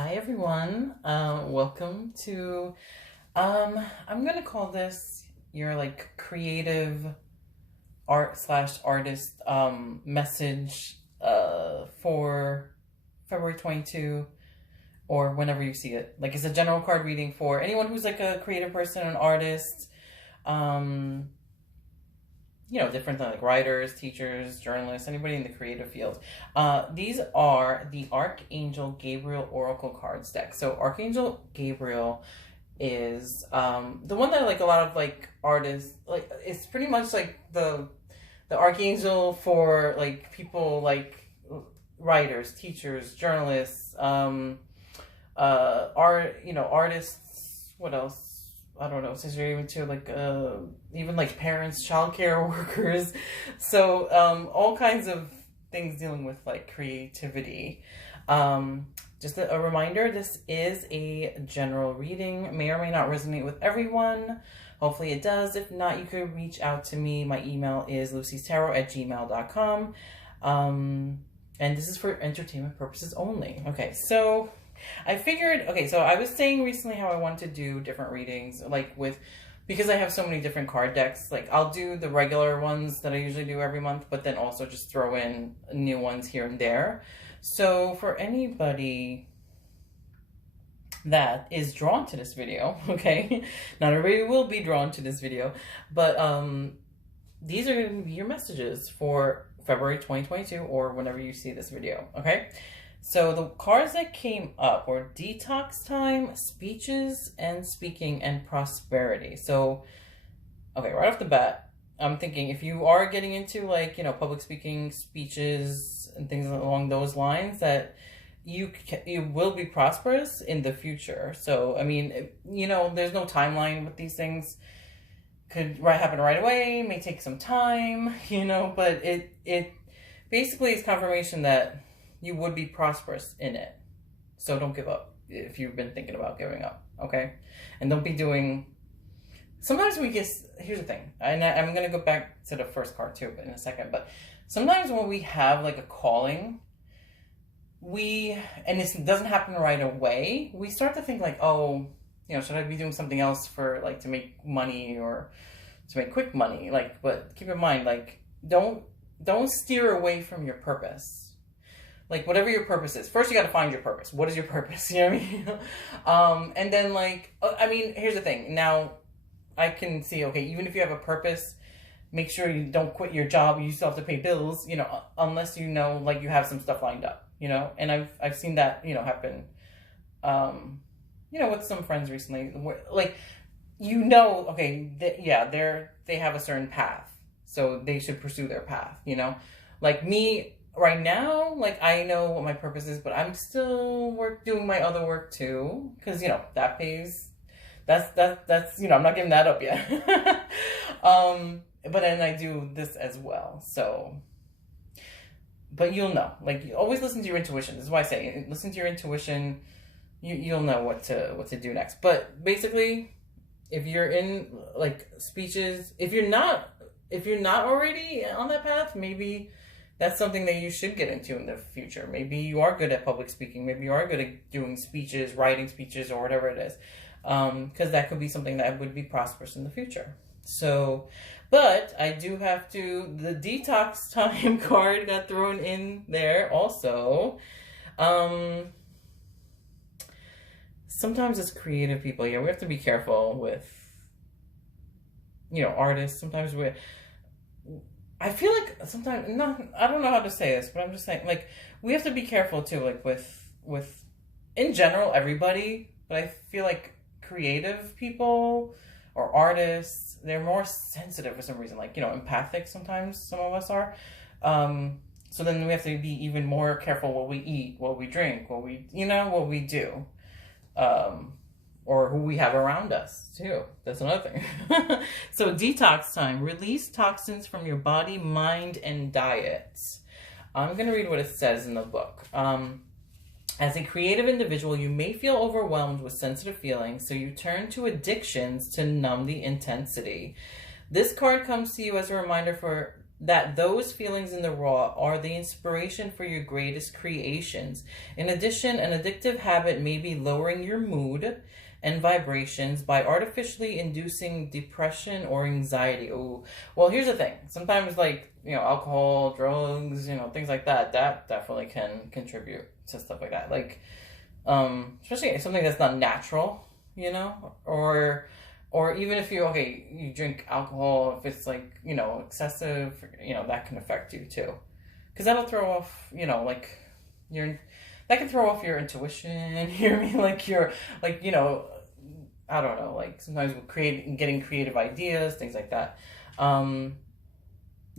Hi everyone. Welcome to I'm gonna call this your like creative art slash artist message for February 22 or whenever you see it. Like it's a general card reading for anyone who's like a creative person, an artist, um different than like writers, teachers, journalists, anybody in the creative field. These are the Archangel Gabriel Oracle cards deck. So Archangel Gabriel is the one that like a lot of like artists like. It's pretty much like the archangel for like people like writers, teachers, journalists, artists. What else? I don't know, since you're even to like even like parents, childcare workers, so all kinds of things dealing with like creativity. Just a reminder, this is a general reading, may or may not resonate with everyone. Hopefully it does. If not, you could reach out to me. My email is lucystarot@gmail.com. And this is for entertainment purposes only. Okay, so I figured, okay, so I was saying recently how I wanted to do different readings, like because I have so many different card decks, like I'll do the regular ones that I usually do every month, but then also just throw in new ones here and there. So for anybody that is drawn to this video, okay, not everybody will be drawn to this video, but these are going to be your messages for February 2022 or whenever you see this video, okay? So the cards that came up were detox time, speeches, and speaking, and prosperity. So, okay, right off the bat, I'm thinking if you are getting into like, public speaking, speeches, and things along those lines, that you will be prosperous in the future. So, I mean, there's no timeline with these things. Could happen right away, may take some time, but it basically is confirmation that you would be prosperous in it. So don't give up if you've been thinking about giving up, okay? And don't be doing... Sometimes here's the thing, and I'm going to go back to the first card too in a second, but sometimes when we have like a calling, and this doesn't happen right away, we start to think like, oh, should I be doing something else for like to make money or to make quick money? Like, but keep in mind, like, don't steer away from your purpose. Like, whatever your purpose is. First, you got to find your purpose. What is your purpose? You know what I mean? And then, like, here's the thing. Now, I can see, okay, even if you have a purpose, make sure you don't quit your job. You still have to pay bills, unless like, you have some stuff lined up, And I've seen that, happen, with some friends recently. Where, like, okay, they have a certain path. So they should pursue their path, Like me... Right now, like, I know what my purpose is, but I'm still doing my other work too, because that pays. That's I'm not giving that up yet. But then I do this as well. So, but you'll know. Like, you always listen to your intuition. This is why I say listen to your intuition. You'll know what to do next. But basically, if you're in like speeches, if you're not already on that path, maybe that's something that you should get into in the future. Maybe you are good at public speaking. Maybe you are good at doing speeches, writing speeches, or whatever it is. Because that could be something that would be prosperous in the future. So, but I do have the detox time card got thrown in there also. Sometimes as creative people, we have to be careful with, artists. Sometimes I feel like sometimes, I don't know how to say this, but I'm just saying, like, we have to be careful too, like, with in general, everybody, but I feel like creative people or artists, they're more sensitive for some reason, like, empathic sometimes, some of us are. So then we have to be even more careful what we eat, what we drink, what we do. Or who we have around us, too. That's another thing. So, detox time. Release toxins from your body, mind, and diet. I'm going to read what it says in the book. As a creative individual, you may feel overwhelmed with sensitive feelings, so you turn to addictions to numb the intensity. This card comes to you as a reminder that those feelings in the raw are the inspiration for your greatest creations. In addition, an addictive habit may be lowering your mood and vibrations by artificially inducing depression or anxiety. Oh, well, here's the thing. Sometimes, like, alcohol, drugs, things like that, that definitely can contribute to stuff like that. Like, especially something that's not natural, or even if you drink alcohol, if it's like, excessive, that can affect you too. Because that'll throw off, that can throw off your intuition, you know what I mean? Like I don't know, like sometimes we're getting creative ideas, things like that.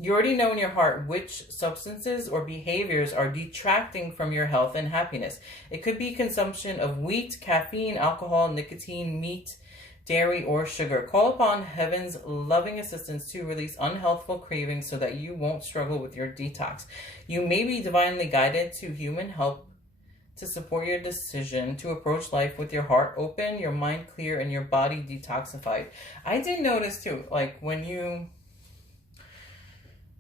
You already know in your heart which substances or behaviors are detracting from your health and happiness. It could be consumption of wheat, caffeine, alcohol, nicotine, meat, dairy, or sugar. Call upon heaven's loving assistance to release unhealthful cravings so that you won't struggle with your detox. You may be divinely guided to human help to support your decision to approach life with your heart open, your mind clear, and your body detoxified. I did notice too, like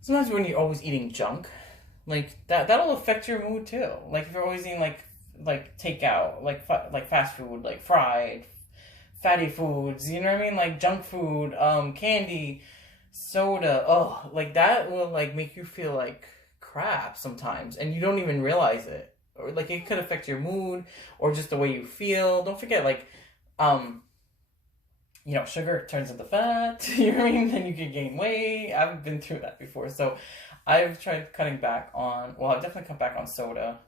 sometimes when you're always eating junk, like that'll affect your mood too. Like if you're always eating like takeout, like fast food, like fried, fatty foods, you know what I mean? Like junk food, candy, soda, like that will like make you feel like crap sometimes, and you don't even realize it. Or like it could affect your mood or just the way you feel. Don't forget, like, sugar turns into fat. You know what I mean? Then you can gain weight. I've been through that before, so I've tried cutting back on. Well, I've definitely cut back on soda.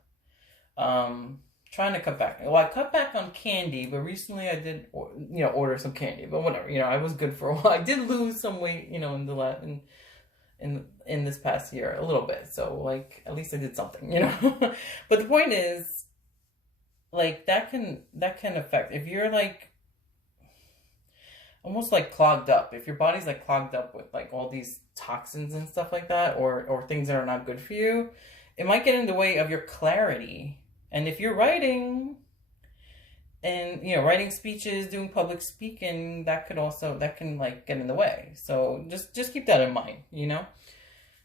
Trying to cut back. Well, I cut back on candy, but recently I did, order some candy. But whatever, I was good for a while. I did lose some weight, in this past year a little bit, so like at least I did something, but the point is, like, that can affect if you're like almost like clogged up, if your body's like clogged up with like all these toxins and stuff like that, or things that are not good for you, it might get in the way of your clarity. And if you're writing and writing speeches, doing public speaking, that can like get in the way. So just keep that in mind. I'm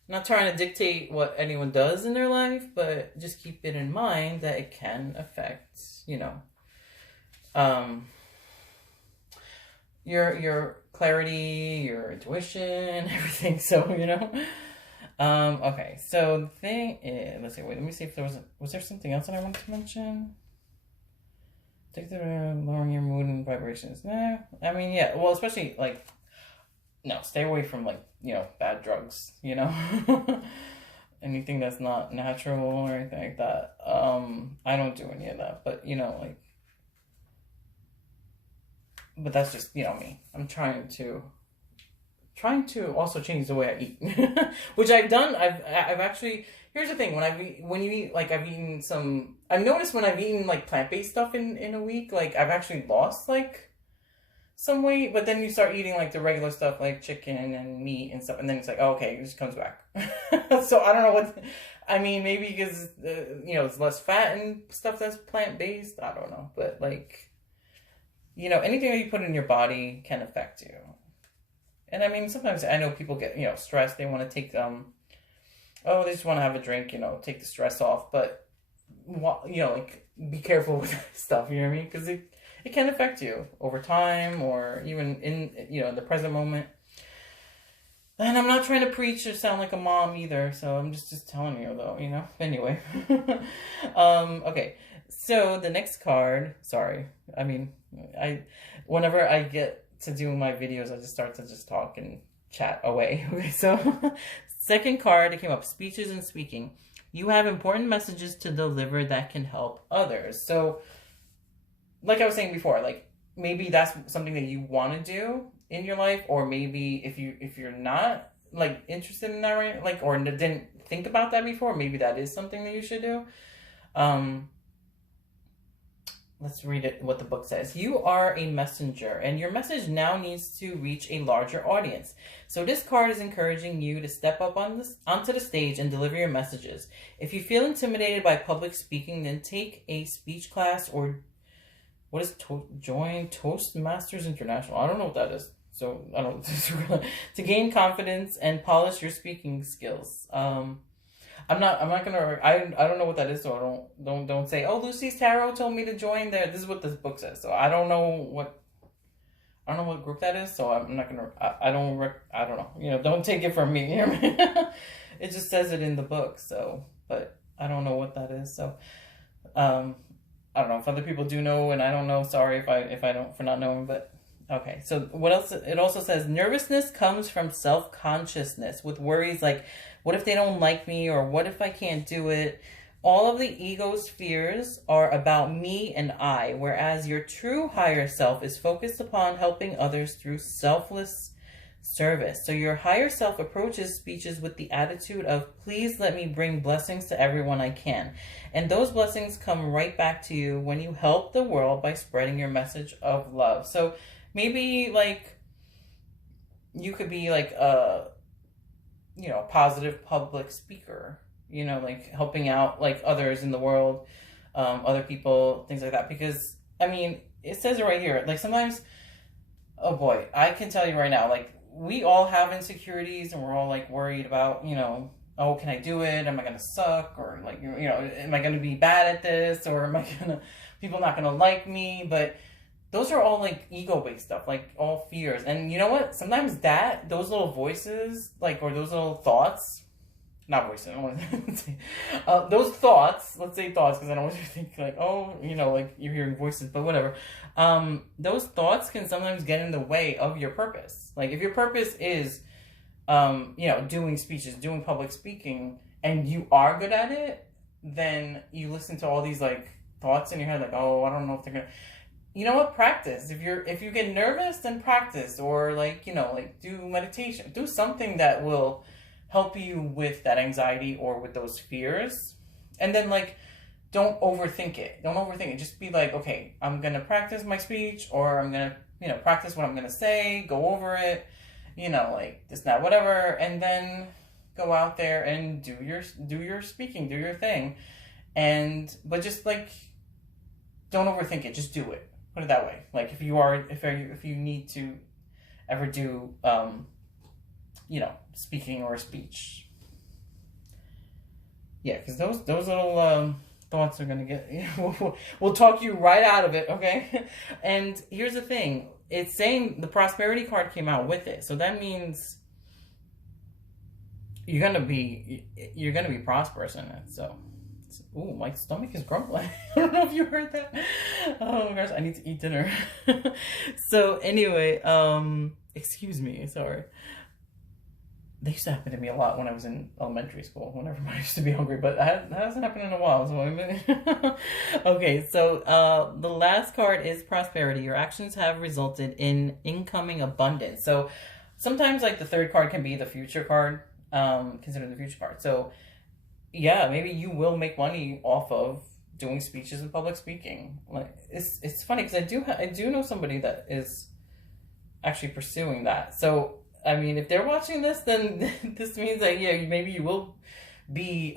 not trying to dictate what anyone does in their life, but just keep it in mind that it can affect your clarity, your intuition, everything. So okay, so the thing is, let me see if was there something else that I wanted to mention? Lowering your mood and vibrations. Nah, I mean, yeah, well, especially like, no, stay away from like, bad drugs, anything that's not natural or anything like that. I don't do any of that, but but that's just, me. I'm trying to also change the way I eat, which I've done. I've actually, here's the thing, when you eat, like, I've eaten some, I've noticed when I've eaten like plant-based stuff in a week, like I've actually lost like some weight, but then you start eating like the regular stuff like chicken and meat and stuff, and then it's like, oh, okay, it just comes back. So I don't know I mean, maybe because it's less fat and stuff that's plant-based, I don't know, but like, anything that you put in your body can affect you. And I mean, sometimes I know people get, stressed. They want to take, they just want to have a drink, take the stress off. But, like, be careful with stuff, you know what I mean? Because it can affect you over time or even in, the present moment. And I'm not trying to preach or sound like a mom either. So I'm just telling you, though, Anyway. Okay. So the next card, sorry. I mean, whenever I get to do my videos, I just start to just talk and chat away. Okay, so second card, it came up, speeches and speaking. You have important messages to deliver that can help others. So like I was saying before, like maybe that's something that you want to do in your life, or maybe if you're not like interested in that, right, like, or didn't think about that before, maybe that is something that you should do. Let's read it, what the book says. You are a messenger, and your message now needs to reach a larger audience. So this card is encouraging you to step up onto the stage and deliver your messages. If you feel intimidated by public speaking, then take a speech class or join Toastmasters International. I don't know what that is. So I don't to gain confidence and polish your speaking skills. I'm not gonna. I don't know what that is, so don't say. Oh, Lucy's Tarot told me to join there. This is what this book says. So I don't know what. I don't know what group that is. So I'm not gonna. I don't. I don't know. You know, don't take it from me. You know? It just says it in the book. So, but I don't know what that is. So, I don't know if other people do know, and I don't know. Sorry if I don't for not knowing, but. Okay, so what else? It also says nervousness comes from self-consciousness with worries like, what if they don't like me, or what if I can't do it? All of the ego's fears are about me and I, whereas your true higher self is focused upon helping others through selfless service. So your higher self approaches speeches with the attitude of, please let me bring blessings to everyone I can. And those blessings come right back to you when you help the world by spreading your message of love. So maybe like you could be like a, you know, positive public speaker, you know, like helping out like others in the world, other people, things like that. Because I mean, it says it right here. Like sometimes, oh boy, I can tell you right now, like we all have insecurities and we're all like worried about, you know, oh, can I do it? Am I going to suck? Or like, you know, am I going to be bad at this? Or am I going to, people not going to like me? But those are all like ego-based stuff, like all fears. And you know what? Sometimes those little voices, like, or those little thoughts, not voices, I don't want to say, those thoughts, let's say thoughts, because I don't want you to think like, oh, you know, like you're hearing voices, but whatever. Those thoughts can sometimes get in the way of your purpose. Like if your purpose is, you know, doing speeches, doing public speaking, and you are good at it, then you listen to all these like thoughts in your head, like, oh, I don't know if they're gonna. You know what? Practice. If you get nervous, then practice, or like, you know, like do meditation, do something that will help you with that anxiety or with those fears. And then like, don't overthink it. Don't overthink it. Just be like, okay, I'm going to practice my speech, or I'm going to, you know, practice what I'm going to say, go over it, you know, like this, that, whatever. And then go out there and do your speaking, do your thing. But just like, don't overthink it. Just do it. Put it that way. Like if you need to ever do, you know, speaking or a speech. Yeah, because those little thoughts are gonna get. We'll talk you right out of it, okay? And here's the thing: it's saying the prosperity card came out with it, so that means you're gonna be prosperous in it. So. Ooh, my stomach is grumbling. I don't know if you heard that. Oh my gosh, I need to eat dinner. So anyway, excuse me, sorry. That used to happen to me a lot when I was in elementary school, whenever I used to be hungry, but that hasn't happened in a while, so I mean. Okay, so the last card is prosperity. Your actions have resulted in incoming abundance. So sometimes like the third card can be the future card, considered the future card. So yeah, maybe you will make money off of doing speeches and public speaking. Like it's funny because I do know somebody that is actually pursuing that. So I mean, if they're watching this, then this means that yeah, maybe you will be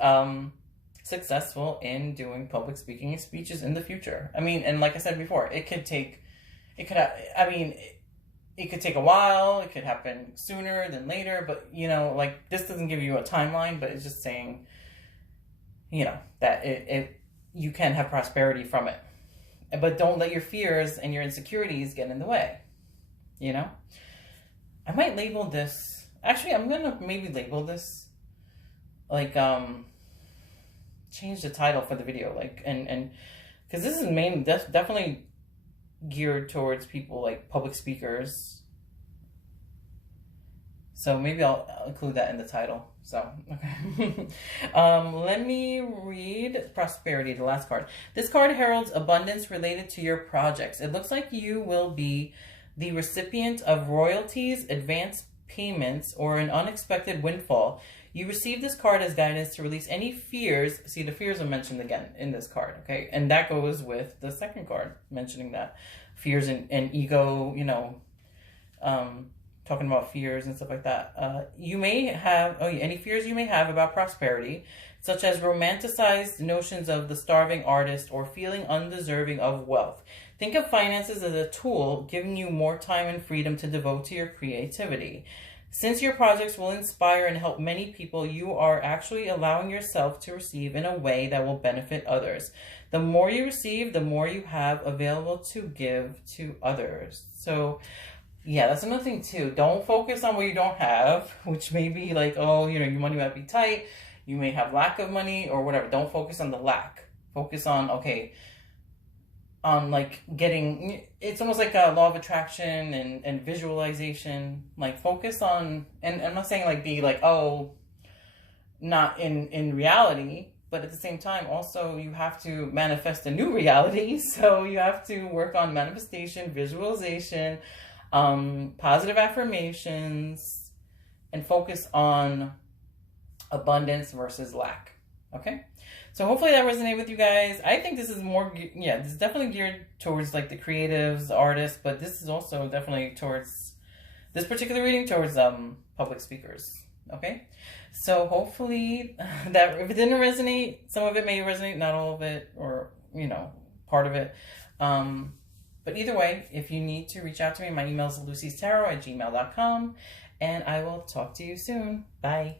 successful in doing public speaking and speeches in the future. I mean, and like I said before, it could take a while. It could happen sooner than later. But you know, like this doesn't give you a timeline, but it's just saying, you know, that you can have prosperity from it. But don't let your fears and your insecurities get in the way, you know? I might label this, actually, I'm going to maybe label this, like, change the title for the video, like, and, because this is definitely geared towards people, like, public speakers. So maybe I'll include that in the title. So, okay. Let me read prosperity, the last card. This card heralds abundance related to your projects. It looks like you will be the recipient of royalties, advance payments, or an unexpected windfall. You receive this card as guidance to release any fears. See, the fears are mentioned again in this card, okay? And that goes with the second card, mentioning that fears and ego, you know, talking about fears and stuff like that. You may have, any fears you may have about prosperity such as romanticized notions of the starving artist or feeling undeserving of wealth. Think of finances as a tool giving you more time and freedom to devote to your creativity. Since your projects will inspire and help many people, you are actually allowing yourself to receive in a way that will benefit others. The more you receive, the more you have available to give to others. So, yeah, that's another thing too. Don't focus on what you don't have, which may be like, oh, you know, your money might be tight. You may have lack of money or whatever. Don't focus on the lack. Focus on, okay, on like getting, it's almost like a law of attraction and visualization. Like focus on, and I'm not saying like be like, oh, not in reality, but at the same time also you have to manifest a new reality. So you have to work on manifestation, visualization, positive affirmations, and focus on abundance versus lack. Okay, so hopefully that resonated with you guys. I think this is more, yeah, this is definitely geared towards like the creatives, artists, but this is also definitely towards this particular reading towards public speakers. Okay, so hopefully that if it didn't resonate, some of it may resonate, not all of it, or you know, part of it. But either way, if you need to reach out to me, my email is lucystarot@gmail.com, and I will talk to you soon. Bye.